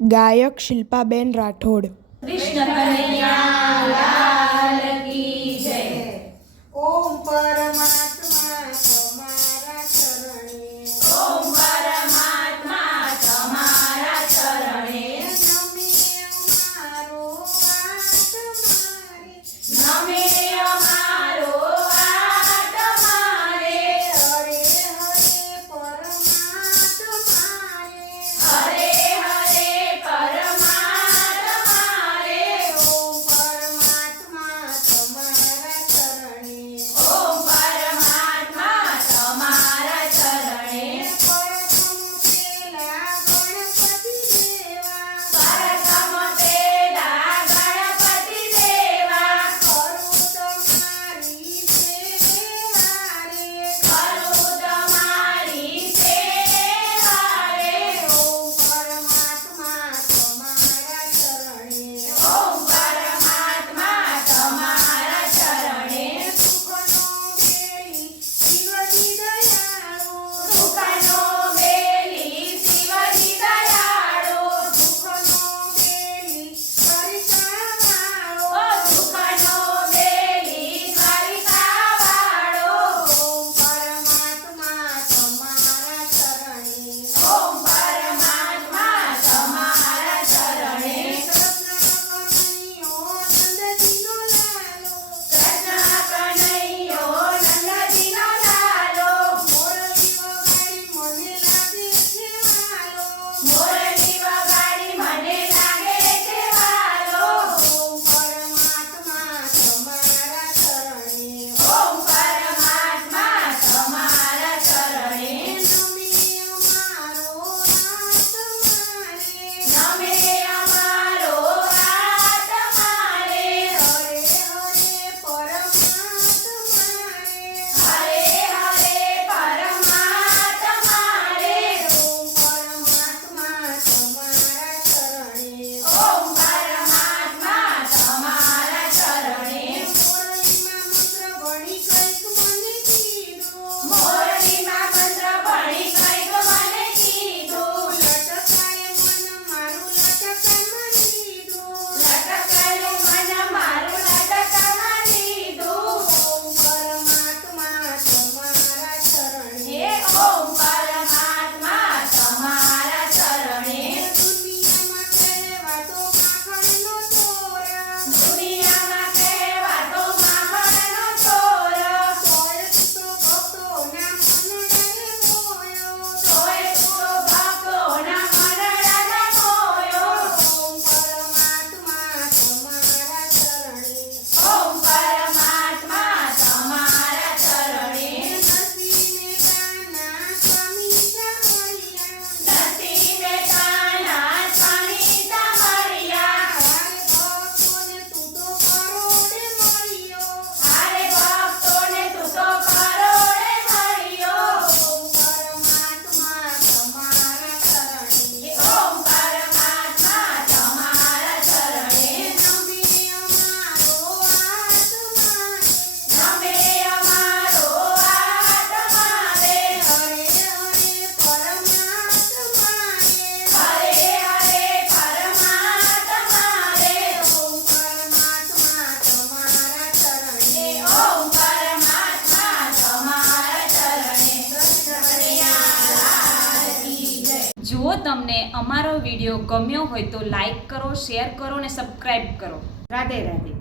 ગાયક શિલ્પાબેન રાઠોડ. કૃષ્ણ કનૈયા લાલ કી જય. ઓમ પરમાત્મા તમારા ચરણે, ઓમ પરમાત્મા તમારા ચરણે, નમે અમારો આત્મારે, નમે અમારો આત્મારે, હરે હરે પરમાત્મારે, હરે હરે પરમાત્મારે, ઓમ પરમાત્મા તમારા ચરણે, ઓમ પરમાત્મા તમારા ચરણે, પ્રથમ પેલા ગણપતિ દેવા, પ્રથમ પેલા ગણપતિ દેવા, કરું તમારી સેવા રે, કરું તમારી સેવા રે. ઓમ પરમાત્મા તમારા ચરણે, ઓમ પરમાત્મા તમારા ચરણે, સુખનો બેલી શિવજી દયાળુ, સુખનો બેલી શિવજી દયાળુ, સુખનો બેલી પરિસાવાળો, ઓ સુખનો બેલી દ્વારિકાવાળો. ઓમ પરમાત્મા તમારા ચરણે, ઓમ પરમાત્મા તમારા ચરણે, કૃષ્ણ કનૈયો નંદજીનો લાલો, કૃષ્ણ કનૈયો નંદજીનો લાલો, મોરલી વગાડી મને લાગે છે વાલો, મોરલી વગાડી મને લાગે છે વાલો. ઓમ પરમાત્મા તમારા ચરણે, ઓમ પરમાત્મા તમારા ચરણે, નમે અમારો આત્મારે, નમે અમારો આત્મારે, હરે હરે પરમાત્મારે, હરે હરે પરમાત્મારે, ઓમ પરમાત્મા તમારા ચરણે, ઓમ પરમાત્મા તમારા ચરણે, મોરલીમાં મંત્ર ભણી કંઈક મને કીધું, મોરલીમાં મંત્ર ભણી કંઈક મને કીધું, લટકાય મન મારું લટકામાં લીધું, લટકાયું મન મારું લટકામાં લીધું. ઓમ પરમાત્મા તમારા ચરણે, હે ઓમ પરમાત્મા તમારા ચરણે, દુનિયામાં કહેવાતો માખણનો ચોર, દુનિયામાં કહેવાતો માખણનો ચોર, તોય તું તો ભક્તોના મન ડરે મોયો, તોય તું તો ભક્તોના મનડાને મોયો. ઓમ પરમાત્મા તમારા ચરણે, ઓમ પરમાત્મા તમારા ચરણે, નરસિંહ મહેતાના સ્વામી સામળિયા, નરસિંહ મહેતાના સ્વામી સામળિયા, હારે ભક્તોને તું તો કરોડે મળ્યો, હારે ભક્તોને તું તો કરોડે મળ્યો. ઓમ પરમાત્મા તમારા ચરણે, ઓમ પરમાત્મા તમારા ચરણે, નમે અમારો આત્મારે, નમે અમારો આત્મારે, હરે હરે પરમાત્મારે, હરે હરે પરમાત્મારે, ઓમ પરમાત્મા તમારા ચરણે, ઓમ પરમાત્મા તમારા ચરણે. કૃષ્ણ કનૈયા લાલ કી જય. જો તમને અમારો વિડીયો ગમ્યો હોય તો લાઈક કરો, શેર કરો અને સબસ્ક્રાઈબ કરો. રાધે રાધે.